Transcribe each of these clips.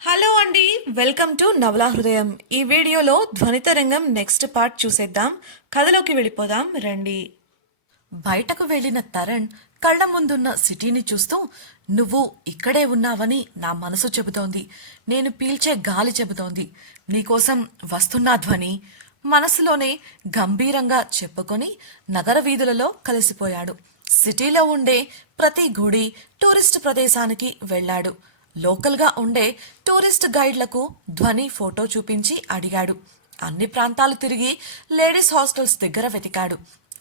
Hello అండి. Welcome to నవలా హృదయం. ఈ వీడియోలో ధ్వనితరంగం నెక్స్ట్ పార్ట్ చూసేద్దాం. కథలోకి వెళ్ళిపోదాం రండి. బయటకు వెళ్లిన తరణ్ కళ్ల ముందున్న సిటీని చూస్తూ, నువ్వు ఇక్కడే ఉన్నావని నా మనసు చెబుతోంది. నేను పీల్చే గాలి చెబుతోంది. నీకోసం వస్తున్నా ధ్వని. మనసులోనే గంభీరంగా చెప్పుకొని నగర వీధులలో కలిసిపోయాడు. సిటీలో ఉండే ప్రతి గుడి, టూరిస్ట్ ప్రదేశానికి వెళ్ళాడు. లోకల్గా ఉండే టూరిస్ట్ గైడ్లకు ధ్వని ఫోటో చూపించి అడిగాడు. అన్ని ప్రాంతాలు తిరిగి లేడీస్ హాస్టల్స్ దగ్గర వెతికాడు.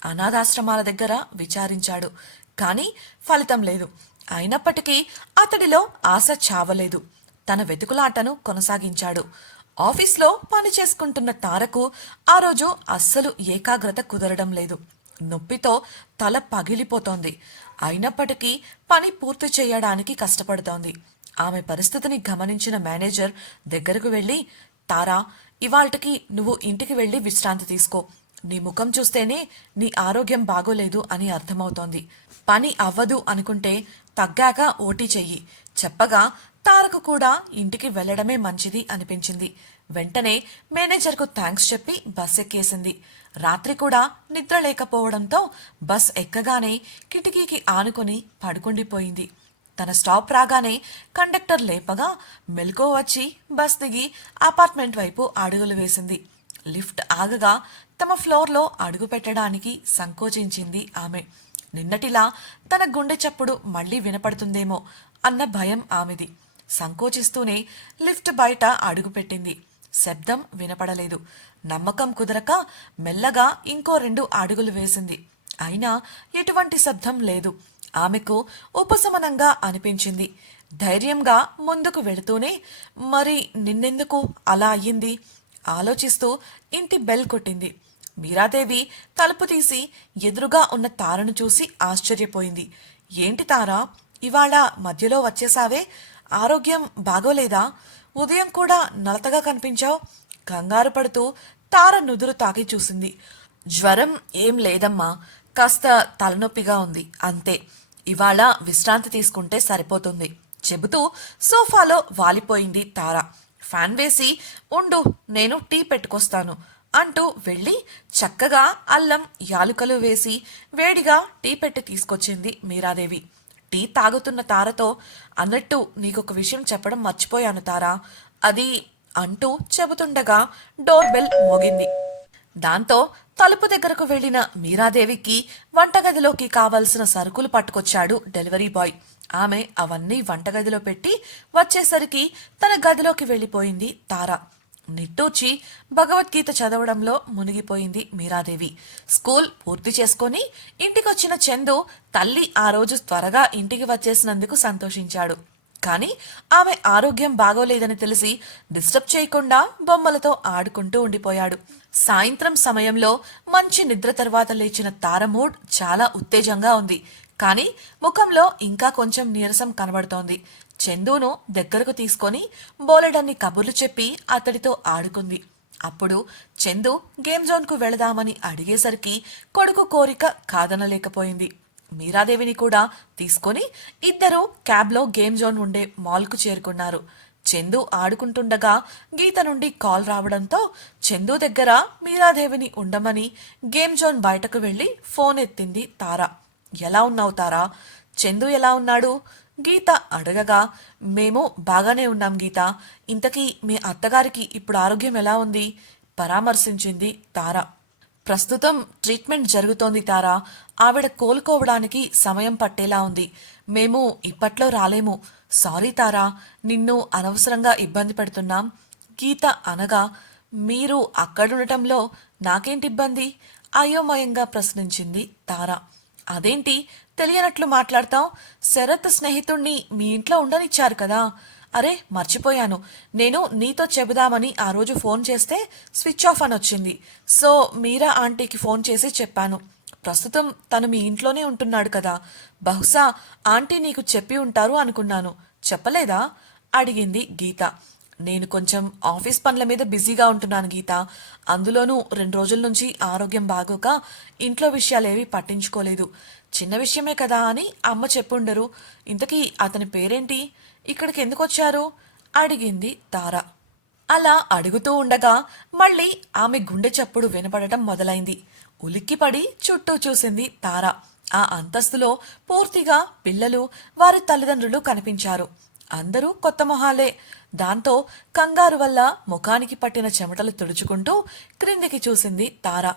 అనాథాశ్రమాల దగ్గర విచారించాడు. కానీ ఫలితం లేదు. అయినప్పటికీ అతడిలో ఆశ చావలేదు. తన వెతుకులాటను కొనసాగించాడు. ఆఫీస్లో పని చేసుకుంటున్న తారకు ఆ రోజు అస్సలు ఏకాగ్రత కుదరడం లేదు. నొప్పితో తల పగిలిపోతోంది. అయినప్పటికీ పని పూర్తి చేయడానికి కష్టపడుతోంది. ఆమె పరిస్థితిని గమనించిన మేనేజర్ దగ్గరకు వెళ్ళి, తారా, ఇవాల్టికి నువ్వు ఇంటికి వెళ్ళి విశ్రాంతి తీసుకో. నీ ముఖం చూస్తేనే నీ ఆరోగ్యం బాగోలేదు అని అర్థమవుతోంది. పని అవ్వదు అనుకుంటే తగ్గాక ఓటీ చెయ్యి చెప్పగా తారకు కూడా ఇంటికి వెళ్లడమే మంచిది అనిపించింది. వెంటనే మేనేజర్కు థ్యాంక్స్ చెప్పి బస్ ఎక్కేసింది. రాత్రి కూడా నిద్ర లేకపోవడంతో బస్ ఎక్కగానే కిటికీకి ఆనుకొని పడుకుండిపోయింది. తన స్టాప్ రాగానే కండక్టర్ లేపగా మెలకువ వచ్చి బస్ దిగి అపార్ట్మెంట్ వైపు అడుగులు వేసింది. లిఫ్ట్ ఆగగా తమ ఫ్లోర్లో అడుగు పెట్టడానికి సంకోచించింది ఆమె. నిన్నటిలా తన గుండె చప్పుడు మళ్లీ వినపడుతుందేమో అన్న భయం ఆమెది. సంకోచిస్తూనే లిఫ్ట్ బయట అడుగుపెట్టింది. శబ్దం వినపడలేదు. నమ్మకం కుదరక మెల్లగా ఇంకో 2 అడుగులు వేసింది. అయినా ఎటువంటి శబ్దం లేదు. ఆమెకు ఉపశమనంగా అనిపించింది. ధైర్యంగా ముందుకు వెళుతూనే, మరి నిన్నెందుకు అలా అయ్యింది ఆలోచిస్తూ ఇంటి బెల్ కొట్టింది. మీరాదేవి తలుపు తీసి ఎదురుగా ఉన్న తారను చూసి ఆశ్చర్యపోయింది. ఏంటి తారా, ఇవాళ మధ్యలో వచ్చేసావే? ఆరోగ్యం బాగోలేదా? ఉదయం కూడా నలతగా కనిపించావు. కంగారు పడుతూ తార నుదురు తాకి చూసింది. జ్వరం ఏం లేదమ్మా, కాస్త తలనొప్పిగా ఉంది అంతే. ఇవాళ విశ్రాంతి తీసుకుంటే సరిపోతుంది చెబుతూ సోఫాలో వాలిపోయింది తార. ఫ్యాన్ వేసి ఉండు, నేను టీ పెట్టుకొస్తాను అంటూ వెళ్ళి చక్కగా అల్లం యాలుకలు వేసి వేడిగా టీ పెట్టి తీసుకొచ్చింది మీరాదేవి. టీ తాగుతున్న తారతో, అన్నట్టు నీకొక విషయం చెప్పడం మర్చిపోయాను తారా, అది అంటూ చెబుతుండగా డోర్ బెల్ మోగింది. దాంతో తలుపు దగ్గరకు వెళ్లిన మీరాదేవికి వంటగదిలోకి కావలసిన సరుకులు పట్టుకొచ్చాడు డెలివరీ బాయ్. ఆమె అవన్నీ వంటగదిలో పెట్టి వచ్చేసరికి తన గదిలోకి వెళ్లిపోయింది తార. నిట్టూచి భగవద్గీత చదవడంలో మునిగిపోయింది మీరాదేవి. స్కూల్ పూర్తి చేసుకుని ఇంటికొచ్చిన చందు తల్లి ఆ రోజు త్వరగా ఇంటికి వచ్చేసినందుకు సంతోషించాడు. కానీ ఆమె ఆరోగ్యం బాగోలేదని తెలిసి డిస్టర్బ్ చేయకుండా బొమ్మలతో ఆడుకుంటూ ఉండిపోయాడు. సాయంత్రం సమయంలో మంచి నిద్ర తర్వాత లేచిన తార మూడ్ చాలా ఉత్తేజంగా ఉంది. కానీ ముఖంలో ఇంకా కొంచెం నీరసం కనబడుతోంది. చందును దగ్గరకు తీసుకొని బోలెడన్ని కబుర్లు చెప్పి అతడితో ఆడుకుంది. అప్పుడు చందు గేమ్ జోన్కు వెళదామని అడిగేసరికి కొడుకు కోరిక కాదనలేకపోయింది. మీరాదేవిని కూడా తీసుకొని ఇద్దరూ క్యాబ్లో గేమ్ జోన్ ఉండే మాల్కు చేరుకున్నారు. చందు ఆడుకుంటుండగా గీత నుండి కాల్ రావడంతో చందు దగ్గర మీరాదేవిని ఉండమని గేమ్ జోన్ బయటకు వెళ్లి ఫోన్ ఎత్తింది తార. ఎలా ఉన్నావు తారా? చందు ఎలా ఉన్నాడు? గీత అడగగా, మేము బాగానే ఉన్నాం గీత. ఇంతకీ మీ అత్తగారికి ఇప్పుడు ఆరోగ్యం ఎలా ఉంది పరామర్శించింది తార. ప్రస్తుతం ట్రీట్మెంట్ జరుగుతోంది తారా. ఆవిడ కోలుకోవడానికి సమయం పట్టేలా ఉంది. మేము ఇప్పట్లో రాలేము. సారీ తారా, నిన్ను అనవసరంగా ఇబ్బంది పెడుతున్నాం గీత అనగా, మీరు అక్కడుండటంలో నాకేంటి ఇబ్బంది అయోమయంగా ప్రశ్నించింది తార. అదేంటి తెలియనట్లు మాట్లాడతాం? శరత్ స్నేహితుణ్ణి మీ ఇంట్లో ఉండనిచ్చారు కదా. అరే మర్చిపోయాను, నేను నీతో చెబుదామని ఆ రోజు ఫోన్ చేస్తే స్విచ్ ఆఫ్ అని వచ్చింది. సో మీరా ఆంటీకి ఫోన్ చేసి చెప్పాను. ప్రస్తుతం తను మీ ఇంట్లోనే ఉంటున్నాడు కదా. బహుశా ఆంటీ నీకు చెప్పి ఉంటారు అనుకున్నాను. చెప్పలేదా అడిగింది గీత. నేను కొంచెం ఆఫీస్ పనుల మీద బిజీగా ఉంటున్నాను గీత. అందులోనూ 2 రోజుల నుంచి ఆరోగ్యం బాగోక ఇంట్లో విషయాలేవి పట్టించుకోలేదు. చిన్న విషయమే కదా అని అమ్మ చెప్పుండరు. ఇంతకీ అతని పేరేంటి? ఇక్కడికి ఎందుకు వచ్చారు అడిగింది తార. అలా అడుగుతూ ఉండగా మళ్ళీ ఆమె గుండె చప్పుడు వినపడటం మొదలైంది. ఉలిక్కిపడి చుట్టూ చూసింది తార. ఆ అంతస్తులో పూర్తిగా పిల్లలు, వారి తల్లిదండ్రులు కనిపించారు. అందరూ కొత్త మొహాలే. దాంతో కంగారు వల్ల ముఖానికి పట్టిన చెమటలు తుడుచుకుంటూ క్రిందికి చూసింది తార.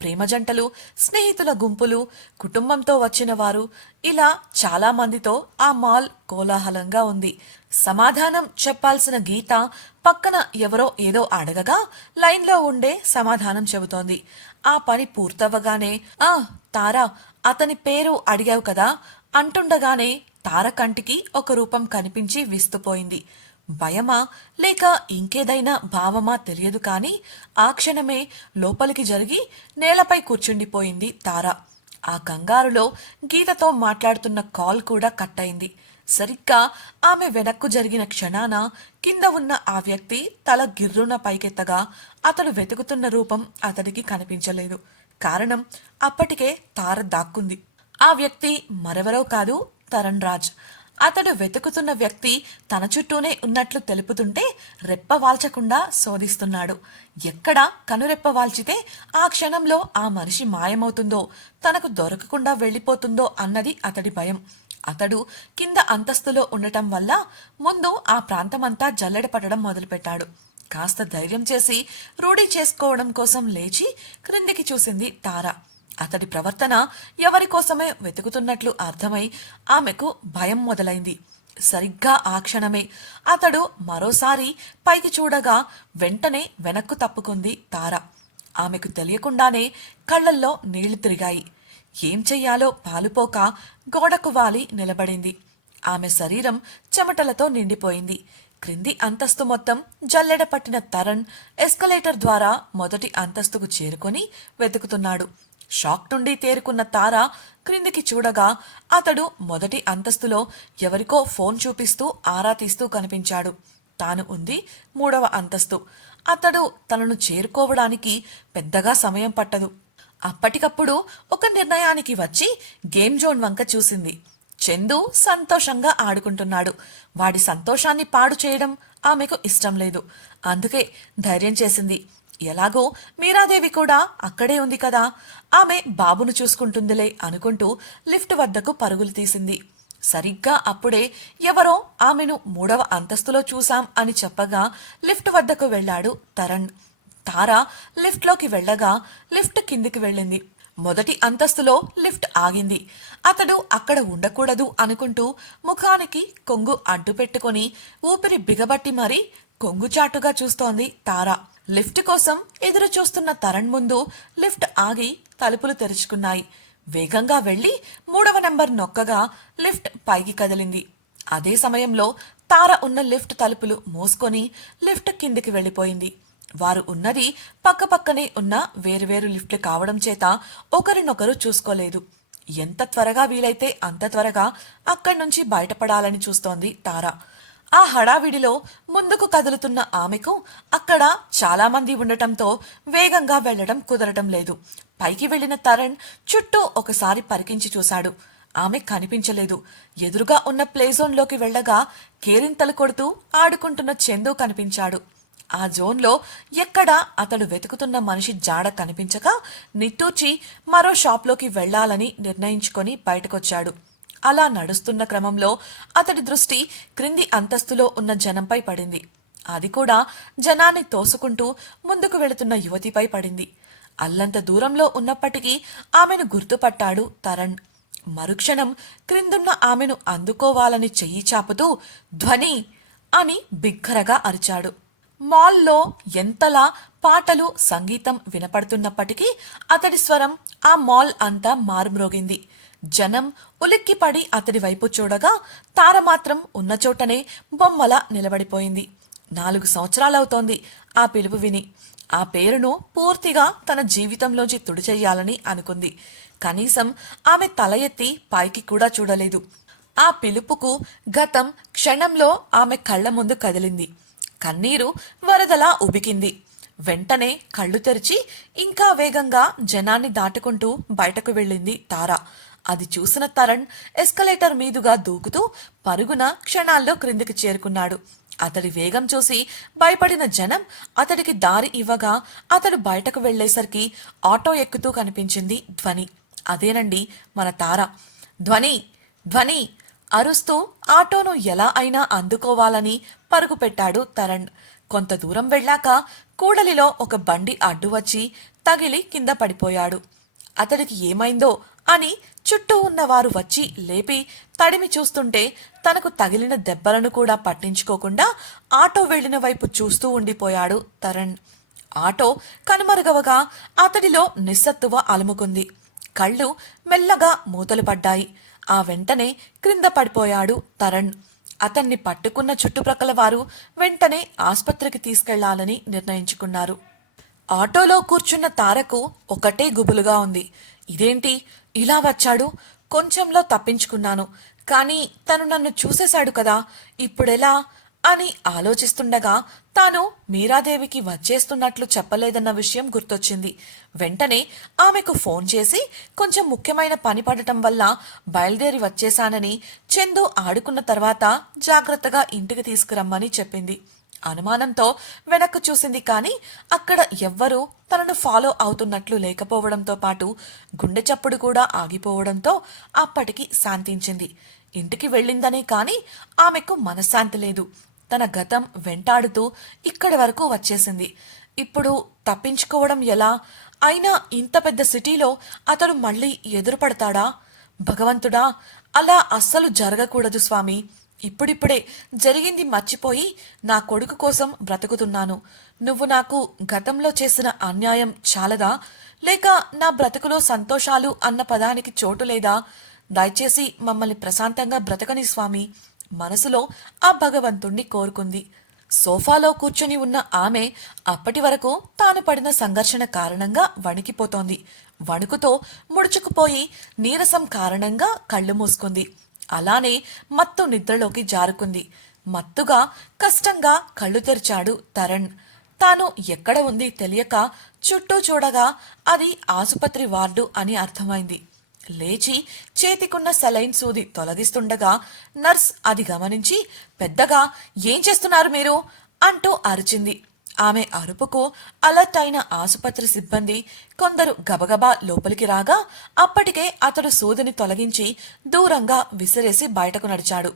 ప్రేమ జంటలు, స్నేహితుల గుంపులు, కుటుంబంతో వచ్చిన వారు, ఇలా చాలా మందితో ఆ మాల్ కోలాహలంగా ఉంది. సమాధానం చెప్పాల్సిన గీత పక్కన ఎవరో ఏదో అడగగా లైన్లో ఉండే సమాధానం చెబుతోంది. ఆ పని పూర్తవగానే ఆ తారా, అతని పేరు అడిగావు కదా అంటుండగానే తార కంటికి ఒక రూపం కనిపించి విస్తుపోయింది. భయమా లేక ఇంకేదైనా భావమా తెలియదు కాని ఆ క్షణమే లోపలికి జరిగి నేలపై కూర్చుండిపోయింది తార. ఆ కంగారులో గీతతో మాట్లాడుతున్న కాల్ కూడా కట్ అయింది. సరిగ్గా ఆమె వెనక్కు జరిగిన క్షణాన కింద ఉన్న ఆ వ్యక్తి తల గిర్రున పైకెత్తగా అతడు వెతుకుతున్న రూపం అతడికి కనిపించలేదు. కారణం, అప్పటికే తార దాక్కుంది. ఆ వ్యక్తి మరెవరో కాదు, తరణ్ రాజ్. అతడు వెతుకుతున్న వ్యక్తి తన చుట్టూనే ఉన్నట్లు తెలుపుతుంటే రెప్ప వాల్చకుండా శోధిస్తున్నాడు. ఎక్కడ కనురెప్ప వాల్చితే ఆ క్షణంలో ఆ మనిషి మాయమవుతుందో, తనకు దొరకకుండా వెళ్లిపోతుందో అన్నది అతడి భయం. అతడు కింద అంతస్తులో ఉండటం వల్ల ముందు ఆ ప్రాంతమంతా జల్లెడ పడడం మొదలుపెట్టాడు. కాస్త ధైర్యం చేసి రూఢీ చేసుకోవడం కోసం లేచి క్రిందికి చూసింది తార. అతడి ప్రవర్తన ఎవరి కోసమే వెతుకుతున్నట్లు అర్థమై ఆమెకు భయం మొదలైంది. సరిగ్గా ఆ క్షణమే అతడు మరోసారి పైకి చూడగా వెంటనే వెనక్కు తప్పుకుంది తార. ఆమెకు తెలియకుండానే కళ్లల్లో నీళ్లు తిరిగాయి. ఏం చెయ్యాలో పాలుపోక గోడకు వాలి నిలబడింది. ఆమె శరీరం చెమటలతో నిండిపోయింది. క్రింది అంతస్తు మొత్తం జల్లెడ పట్టిన తరణ్ ఎస్కలేటర్ ద్వారా మొదటి అంతస్తుకు చేరుకొని వెతుకుతున్నాడు. షాక్ నుండి తేరుకున్న తార క్రిందికి చూడగా అతడు మొదటి అంతస్తులో ఎవరికో ఫోన్ చూపిస్తూ ఆరా తీస్తూ కనిపించాడు. తాను ఉంది 3వ అంతస్తు. అతడు తనను చేరుకోవడానికి పెద్దగా సమయం పట్టదు. అప్పటికప్పుడు ఒక నిర్ణయానికి వచ్చి గేమ్ జోన్ వంక చూసింది. చందు సంతోషంగా ఆడుకుంటున్నాడు. వాడి సంతోషాన్ని పాడు చేయడం ఆమెకు ఇష్టం లేదు. అందుకే ధైర్యం చేసింది. ఎలాగో మీరాదేవి కూడా అక్కడే ఉంది కదా, ఆమె బాబును చూసుకుంటుందిలే అనుకుంటూ లిఫ్ట్ వద్దకు పరుగులు తీసింది. సరిగ్గా అప్పుడే ఎవరో ఆమెను 3వ అంతస్తులో చూశాం అని చెప్పగా లిఫ్ట్ వద్దకు వెళ్లాడు తరణ్. తార లిఫ్ట్లోకి వెళ్లగా లిఫ్ట్ కిందికి వెళ్ళింది. మొదటి అంతస్తులో లిఫ్ట్ ఆగింది. అతడు అక్కడ ఉండకూడదు అనుకుంటూ ముఖానికి కొంగు అడ్డు పెట్టుకుని ఊపిరి బిగబట్టి మరీ కొంగుచాటుగా చూస్తోంది తార. లిఫ్ట్ కోసం ఎదురు చూస్తున్న తరణ్ ముందు లిఫ్ట్ ఆగి తలుపులు తెరుచుకున్నాయి. వేగంగా వెళ్లి 3వ నంబర్ నొక్కగా లిఫ్ట్ పైకి కదిలింది. అదే సమయంలో తార ఉన్న లిఫ్ట్ తలుపులు మూసుకొని లిఫ్ట్ కిందికి వెళ్లిపోయింది. వారు ఉన్నది పక్కపక్కనే ఉన్న వేరువేరు లిఫ్ట్లు కావడం చేత ఒకరినొకరు చూసుకోలేదు. ఎంత త్వరగా వీలైతే అంత త్వరగా అక్కడి నుంచి బయటపడాలని చూస్తోంది తార. ఆ హడావిడిలో ముందుకు కదులుతున్న ఆమెకు అక్కడ చాలా మంది ఉండటంతో వేగంగా వెళ్లడం కుదరటం లేదు. పైకి వెళ్లిన తరణ్ చుట్టూ ఒకసారి పరికించి చూశాడు. ఆమె కనిపించలేదు. ఎదురుగా ఉన్న ప్లేజోన్లోకి వెళ్లగా కేరింతలు కొడుతూ ఆడుకుంటున్న చందు కనిపించాడు. ఆ జోన్లో ఎక్కడా అతడు వెతుకుతున్న మనిషి జాడ కనిపించక నిట్టూర్చి మరో షాప్లోకి వెళ్లాలని నిర్ణయించుకొని బయటకొచ్చాడు. అలా నడుస్తున్న క్రమంలో అతడి దృష్టి క్రింది అంతస్తులో ఉన్న జనంపై పడింది. అది కూడా జనాన్ని తోసుకుంటూ ముందుకు వెళుతున్న యువతిపై పడింది. అల్లంత దూరంలో ఉన్నప్పటికీ ఆమెను గుర్తుపట్టాడు తరణ్. మరుక్షణం క్రిందున్న ఆమెను అందుకోవాలని చెయ్యి చాపుతూ ధ్వని అని బిగ్గరగా అరిచాడు. మాల్లో ఎంతలా పాటలు, సంగీతం వినపడుతున్నప్పటికీ అతడి స్వరం ఆ మాల్ అంతా మారుమ్రోగింది. జనం ఉలిక్కిపడి అతడి వైపు చూడగా తార మాత్రం ఉన్న చోటనే బొమ్మలా నిలబడిపోయింది. 4 సంవత్సరాలవుతోంది ఆ పిలుపు విని. ఆ పేరును పూర్తిగా తన జీవితంలోంచి తుడిచెయ్యాలని అనుకుంది. కనీసం ఆమె తల ఎత్తి పైకి కూడా చూడలేదు. ఆ పిలుపుకు గతం క్షణంలో ఆమె కళ్ల ముందు కదిలింది. కన్నీరు వరదలా ఉబికింది. వెంటనే కళ్ళు తెరిచి ఇంకా వేగంగా జనాన్ని దాటుకుంటూ బయటకు వెళ్ళింది తార. అది చూసిన తరణ్ ఎస్కలేటర్ మీదుగా దూకుతూ పరుగున క్షణాల్లో క్రిందికి చేరుకున్నాడు. అతడి వేగం చూసి భయపడిన జనం అతడికి దారి ఇవ్వగా అతడు బయటకు వెళ్లేసరికి ఆటో ఎక్కుతూ కనిపించింది ధ్వని. అదేనండి మన తార. ధ్వని ధ్వని అరుస్తూ ఆటోను ఎలా అయినా అందుకోవాలని పరుగు పెట్టాడు తరణ్. కొంత దూరం వెళ్ళాక కూడలిలో ఒక బండి అడ్డు వచ్చి తగిలి కింద పడిపోయాడు. అతడికి ఏమైందో అని చుట్టూ ఉన్నవారు వచ్చి లేపి తడిమి చూస్తుంటే తనకు తగిలిన దెబ్బలను కూడా పట్టించుకోకుండా ఆటో వెళ్లిన వైపు చూస్తూ ఉండిపోయాడు తరణ్. ఆటో కనుమరుగవగా అతడిలో నిస్సత్తువ అలుముకుంది. కళ్ళు మెల్లగా మూతలు పడ్డాయి. ఆ వెంటనే క్రింద పడిపోయాడు తరణ్. అతన్ని పట్టుకున్న చుట్టుప్రక్కల వారు వెంటనే ఆస్పత్రికి తీసుకెళ్లాలని నిర్ణయించుకున్నారు. ఆటోలో కూర్చున్న తారకు ఒకటే గుబులుగా ఉంది. ఇదేంటి ఇలా వచ్చాడు? కొంచెంలో తప్పించుకున్నాను, కానీ తను నన్ను చూసేశాడు కదా, ఇప్పుడెలా అని ఆలోచిస్తుండగా తాను మీరాదేవికి వచ్చేస్తున్నట్లు చెప్పలేదన్న విషయం గుర్తొచ్చింది. వెంటనే ఆమెకు ఫోన్ చేసి కొంచెం ముఖ్యమైన పని పడటం వల్ల బయలుదేరి వచ్చేశానని, చందు ఆడుకున్న తర్వాత జాగ్రత్తగా ఇంటికి తీసుకురమ్మని చెప్పింది. అనుమానంతో వెనక్కు చూసింది, కానీ అక్కడ ఎవ్వరూ తనను ఫాలో అవుతున్నట్లు లేకపోవడంతో పాటు గుండె చప్పుడు కూడా ఆగిపోవడంతో అప్పటికి శాంతించింది. ఇంటికి వెళ్ళిందనే కాని ఆమెకు మనశ్శాంతి లేదు. తన గతం వెంటాడుతూ ఇక్కడి వరకు వచ్చేసింది. ఇప్పుడు తప్పించుకోవడం ఎలా? అయినా ఇంత పెద్ద సిటీలో అతడు మళ్ళీ ఎదురుపడతాడా? భగవంతుడా, అలా అస్సలు జరగకూడదు స్వామి. ఇప్పుడిప్పుడే జరిగింది మర్చిపోయి నా కొడుకు కోసం బ్రతుకుతున్నాను. నువ్వు నాకు గతంలో చేసిన అన్యాయం చాలదా? లేక నా బ్రతుకులో సంతోషాలు అన్న పదానికి చోటు లేదా? దయచేసి మమ్మల్ని ప్రశాంతంగా బ్రతకని స్వామి, మనసులో ఆ భగవంతుణ్ణి కోరుకుంది. సోఫాలో కూర్చుని ఉన్న ఆమె అప్పటి వరకు తాను పడిన సంఘర్షణ కారణంగా వణికిపోతోంది. వణుకుతో ముడుచుకుపోయి నీరసం కారణంగా కళ్ళు మూసుకుంది. అలానే మత్తు నిద్రలోకి జారుకుంది. మత్తుగా కష్టంగా కళ్ళు తెరిచాడు తరణ్. తాను ఎక్కడ ఉంది తెలియక చుట్టూ చూడగా అది ఆసుపత్రి వార్డు అని అర్థమైంది. లేచి చేతికున్న సెలైన్ సూది తొలగిస్తుండగా నర్స్ అది గమనించి పెద్దగా "ఏం చేస్తున్నారు మీరు?" అంటూ అరిచింది. ఆమె అరుపుకు అలర్ట్ అయిన ఆసుపత్రి సిబ్బంది కొందరు గబగబా లోపలికి రాగా అప్పటికే అతడు సూదిని తొలగించి దూరంగా విసిరేసి బయటకు నడిచాడు.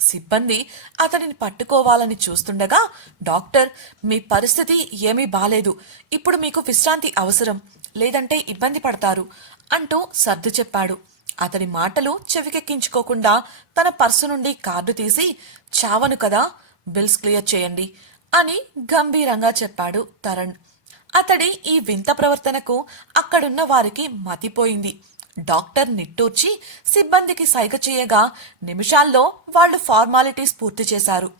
సిబ్బంది అతడిని పట్టుకోవాలని చూస్తుండగా డాక్టర్, మీ పరిస్థితి ఏమీ బాలేదు, ఇప్పుడు మీకు విశ్రాంతి అవసరం, లేదంటే ఇబ్బంది పడతారు అంటూ సర్దు చెప్పాడు. అతడి మాటలు చెవికెక్కించుకోకుండా తన పర్సు నుండి కార్డు తీసి "చావను కదా, బిల్స్ క్లియర్ చేయండి" అని గంభీరంగా చెప్పాడు తరణ్. అతడి ఈ వింత ప్రవర్తనకు అక్కడున్న వారికి మతిపోయింది. డాక్టర్ నిట్టూర్చి సిబ్బందికి సైగ చేయగా నిమిషాల్లో వాళ్లు ఫార్మాలిటీస్ పూర్తి చేశారు.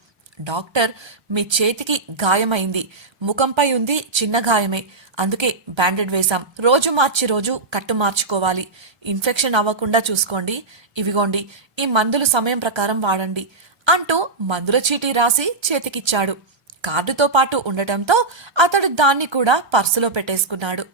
డాక్టర్, మీ చేతికి గాయమైంది, ముఖంపై ఉంది చిన్న గాయమే, అందుకే బ్యాండెడ్ వేశాం, రోజు మార్చి రోజు కట్టు మార్చుకోవాలి, ఇన్ఫెక్షన్ అవ్వకుండా చూసుకోండి, ఇవిగోండి ఈ మందులు సమయం ప్రకారం వాడండి అంటూ మందుల చీటీ రాసి చేతికిచ్చాడు. కార్డుతో పాటు ఉండటంతో అతడు దాన్ని కూడా పర్సులో పెట్టేసుకున్నాడు.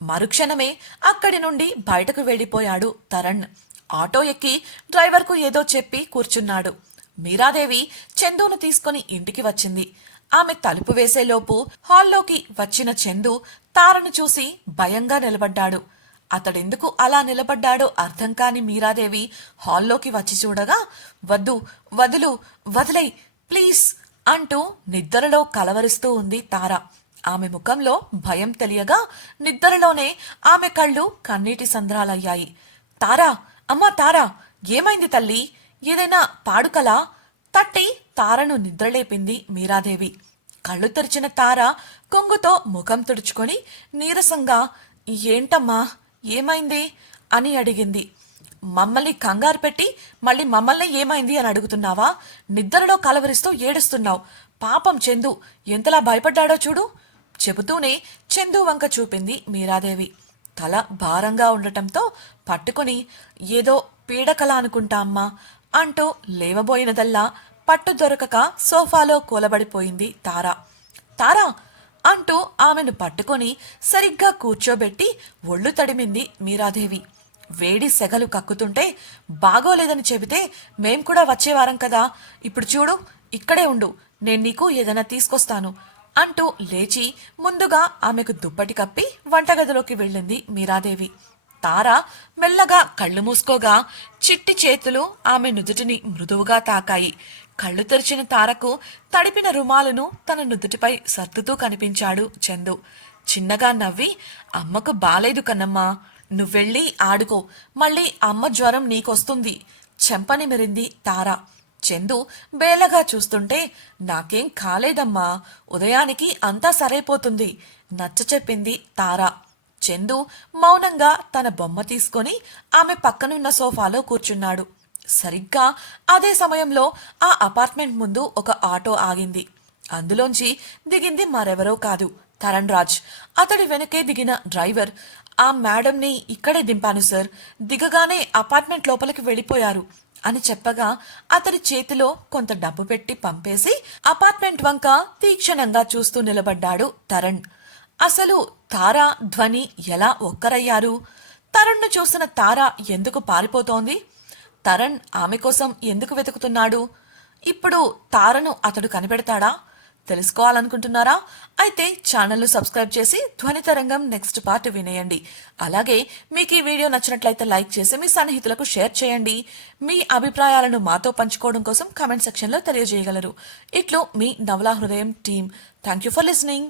మరుక్షణమే అక్కడి నుండి బయటకు వెళ్ళిపోయాడు తరణ్. ఆటో ఎక్కి డ్రైవర్కు ఏదో చెప్పి కూర్చున్నాడు. మీరాదేవి చందును తీసుకుని ఇంటికి వచ్చింది. ఆమె తలుపు వేసేలోపు హాల్లోకి వచ్చిన చందు తారను చూసి భయంగా నిలబడ్డాడు. అతడెందుకు అలా నిలబడ్డాడో అర్థం కాని మీరాదేవి హాల్లోకి వచ్చి చూడగా "వద్దు, వదులు, వదిలై ప్లీజ్" అంటూ నిద్రలో కలవరిస్తూ ఉంది తార. ఆమె ముఖంలో భయం తెలియగా నిద్రలోనే ఆమె కళ్ళు కన్నీటి సంద్రాలయ్యాయి. "తారా, అమ్మా తారా, ఏమైంది తల్లి? ఏదైనా పాడుకలా?" తట్టి తారను నిద్రలేపింది మీరాదేవి. కళ్ళు తెరిచిన తార కొంగుతో ముఖం తుడుచుకొని నీరసంగా "ఏంటమ్మా, ఏమైంది?" అని అడిగింది. "మమ్మల్ని కంగారు పెట్టి మళ్ళీ మమ్మల్ని ఏమైంది అని అడుగుతున్నావా? నిద్రలో కలవరిస్తూ ఏడుస్తున్నావు. పాపం చందు ఎంతలా భయపడ్డాడో చూడు" చెబుతూనే చందు వంక చూపింది మీరాదేవి. తల భారంగా ఉండటంతో పట్టుకుని "ఏదో పీడకల అనుకుంటా అమ్మా" అంటూ లేవబోయినదల్లా పట్టు దొరకక సోఫాలో కూలబడిపోయింది తార. "తారా" అంటూ ఆమెను పట్టుకొని సరిగ్గా కూర్చోబెట్టి ఒళ్ళు తడిమింది మీరాదేవి. వేడి సెగలు కక్కుతుంటే "బాగోలేదని చెబితే మేం కూడా వచ్చేవారం కదా, ఇప్పుడు చూడు ఇక్కడే ఉండు, నేను నీకు ఏదైనా తీసుకొస్తాను అంటూ లేచి ముందుగా ఆమెకు దుప్పటి కప్పి వంటగదిలోకి వెళ్ళింది మీరాదేవి. తార మెల్లగా కళ్ళు మూసుకోగా చిట్టి చేతులు ఆమె నుదుటిని మృదువుగా తాకాయి. కళ్ళు తెరిచిన తారకు తడిపిన రుమాలును తన నుదుటిపై సర్దుతూ కనిపించాడు చందు. చిన్నగా నవ్వి, అమ్మకు బాలేదు కన్నమ్మా, నువ్వెళ్ళి ఆడుకో, మళ్ళీ అమ్మ జ్వరం నీకొస్తుంది చెంపనిమిరింది తార. చందు బేలగా చూస్తుంటే, నాకేం కాలేదమ్మా, ఉదయానికి అంతా సరైపోతుంది నచ్చ చెప్పింది తార. చందు మౌనంగా తన బొమ్మ తీసుకొని ఆమె పక్కనున్న సోఫాలో కూర్చున్నాడు. సరిగ్గా అదే సమయంలో ఆ అపార్ట్మెంట్ ముందు ఒక ఆటో ఆగింది. అందులోంచి దిగింది మరెవరో కాదు, తరణ్ రాజ్. అతడి వెనకే దిగిన డ్రైవర్, ఆ మేడంని ఇక్కడే దింపాను సార్, దిగగానే అపార్ట్మెంట్ లోపలికి వెళ్ళిపోయారు అని చెప్పగా అతడి చేతిలో కొంత డబ్బు పెట్టి పంపేసి అపార్ట్మెంట్ వంక తీక్షణంగా చూస్తూ నిలబడ్డాడు తరణ్. అసలు తార, ధ్వని ఎలా ఒక్కరయ్యారు? తరణ్ను చూసిన తార ఎందుకు పారిపోతోంది? తరణ్ ఆమె కోసం ఎందుకు వెతుకుతున్నాడు? ఇప్పుడు తారను అతడు కనిపెడతాడా? తెలుసుకోవాలనుకుంటున్నారా? అయితే ఛానల్ను సబ్స్క్రైబ్ చేసి ధ్వని తరంగం నెక్స్ట్ పార్ట్ వినేయండి. అలాగే మీకు ఈ వీడియో నచ్చినట్లయితే లైక్ చేసి మీ సన్నిహితులకు షేర్ చేయండి. మీ అభిప్రాయాలను మాతో పంచుకోవడం కోసం కామెంట్ సెక్షన్లో తెలియజేయగలరు. ఇట్లు మీ నవలా హృదయం team. Thank you for listening.